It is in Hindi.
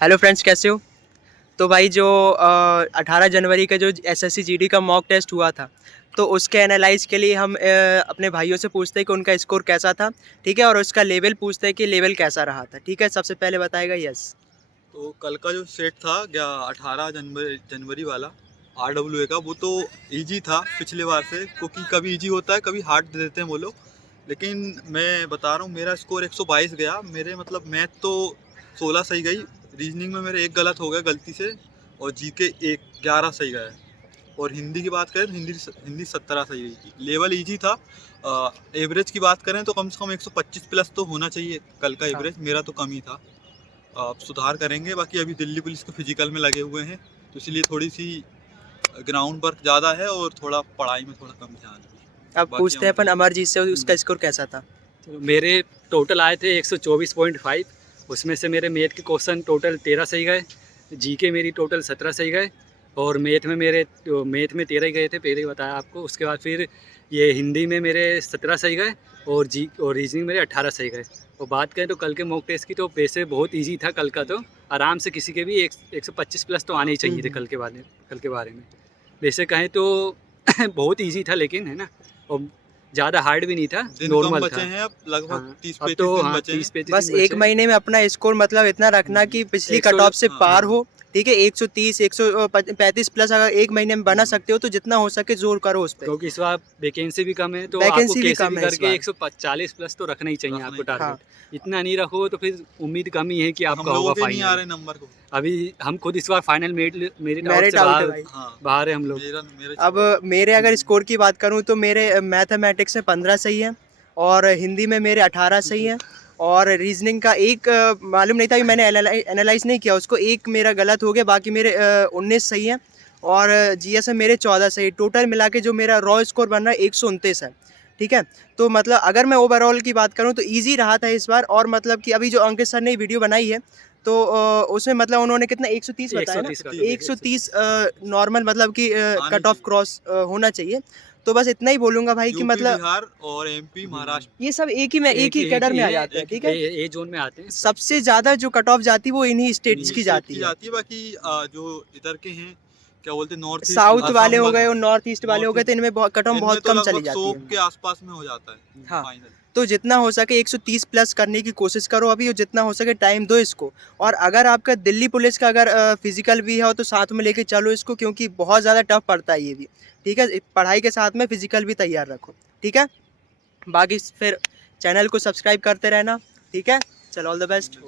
हेलो फ्रेंड्स, कैसे हो? तो भाई जो 18 जनवरी का जो एसएससी जीडी का मॉक टेस्ट हुआ था, तो उसके एनालाइज के लिए हम अपने भाइयों से पूछते हैं कि उनका स्कोर कैसा था। ठीक है, और उसका लेवल पूछते हैं कि लेवल कैसा रहा था। ठीक है, सबसे पहले बताएगा यस। तो कल का जो सेट था 18 जनवरी वाला RWA का, वो तो इजी था पिछले बार से, क्योंकि कभी इजी होता है कभी हार्ड दे देते हैं वो लोग। लेकिन मैं बता रहा हूँ, मेरा स्कोर 122 गया। मेरे मतलब मैथ तो 16 सही गई, रीजनिंग में मेरे एक गलत हो गया गलती से, और जीके 11 सही गया। और हिंदी की बात करें तो हिंदी 17 सही गई थी। लेवल इजी था। एवरेज की बात करें तो कम से कम 125 प्लस तो होना चाहिए कल का हाँ। एवरेज, मेरा तो कम ही था। आप सुधार करेंगे। बाकी अभी दिल्ली पुलिस के फिजिकल में लगे हुए हैं, तो इसलिए थोड़ी सी ग्राउंड वर्क ज़्यादा है और थोड़ा पढ़ाई में थोड़ा कम ध्यान है। अब बाकी पूछते हम हैं अपन ठीक है। अमरजीत से, उसका स्कोर कैसा था। तो मेरे टोटल आए थे 124.5। उसमें से मेरे मैथ के क्वेश्चन टोटल 13 सही गए, जीके मेरी टोटल 17 सही गए, और मैथ में मैथ में 13 ही गए थे, पहले ही बताया आपको। उसके बाद फिर ये हिंदी में मेरे 17 सही गए, और रीजनिंग मेरे 18 सही गए। और बात करें तो कल के मॉक टेस्ट की, तो वैसे बहुत ईजी था कल का। तो आराम से किसी के भी 125 प्लस तो आने ही चाहिए थे कल के बारे में। वैसे कहें तो बहुत ईजी था, लेकिन है ना, और ज़्यादा हार्ड भी नहीं था, दिन कम नॉर्मल बचे था। हैं, अब लगभग हाँ, तीस अब पैंतीस तो दिन हाँ बचे हैं। 30-35 बस दिन एक बचे हैं। महीने में अपना स्कोर मतलब इतना रखना कि पिछली कट ऑफ से हाँ, पार हाँ, हो। ठीक है, 130 135 प्लस अगर एक महीने में बना सकते हो तो जितना हो सके जोर करो उस पर। क्योंकि इस बार वैकेंसी भी कम है, तो आपको वैकेंसी भी कैसे कम भी है इस करके बार। 140 प्लस तो रखना ही चाहिए रखना आपको ही हाँ। टारगेट। इतना नहीं रखो तो फिर उम्मीद कम ही है कि हम आपका लोगों होगा के नहीं आ फाइनल। रहे नंबर को। अभी हम खुद इस बार फाइनल मेरिट आउट मेरिट से आउट है भाई। हाँ, बाहर है हम लोग। मेरा मेरे अब छोड़। मेरे अगर स्कोर की बात करूं तो मेरे मैथमेटिक्स में 15 सही है, और हिंदी में मेरे 18 सही है, और रीजनिंग का एक मालूम नहीं था कि मैंने एनालाइज नहीं किया उसको, एक मेरा गलत हो गया, बाकी मेरे 19 सही है, और जीएस में मेरे 14 सही। टोटल मिला के जो मेरा रॉ स्कोर बन रहा है 129 है। ठीक है, तो मतलब अगर मैं ओवरऑल की बात करूं तो इजी रहा था इस बार। और मतलब कि अभी जो अंकित सर ने वीडियो बनाई है, तो उसमें मतलब उन्होंने कितना 130 बताया ना। 130 का 130 नॉर्मल मतलब कि आने कट ऑफ चाहिए। क्रॉस होना चाहिए। तो बस इतना ही बोलूँगा भाई कि यूपी मतलब बिहार और एमपी महाराष्ट्र। ये सब एक ही कैडर में आ जाते हैं। एक ही ठीक है, ए जोन में आते हैं सब। सबसे ज़्यादा जो कट ऑफ जाती है वो इन्हीं स्टेट्स इन्हीं की स्टेट जाती की है। जाती है। बाकी जो इधर के हैं, क्या बोलते हैं, नॉर्थ ईस्ट, साउथ वाले असम हो गए और नॉर्थ ईस्ट वाले हो नॉर्थ गए, तो ईस्ट, इनमें कट ऑफ इनमें बहुत तो कम चली लगभग जाती 100 है। के आसपास में हो जाता है हाँ, फाइनल। तो जितना हो सके 130 प्लस करने की कोशिश करो अभी, और जितना हो सके टाइम दो इसको। और अगर आपका दिल्ली पुलिस का अगर फिजिकल भी है तो साथ में लेके चलो इसको, क्योंकि बहुत ज़्यादा टफ पड़ता है ये भी। ठीक है, पढ़ाई के साथ में फिजिकल भी तैयार रखो। ठीक है, बाकी फिर चैनल को सब्सक्राइब करते रहना। ठीक है, चलो, ऑल द बेस्ट।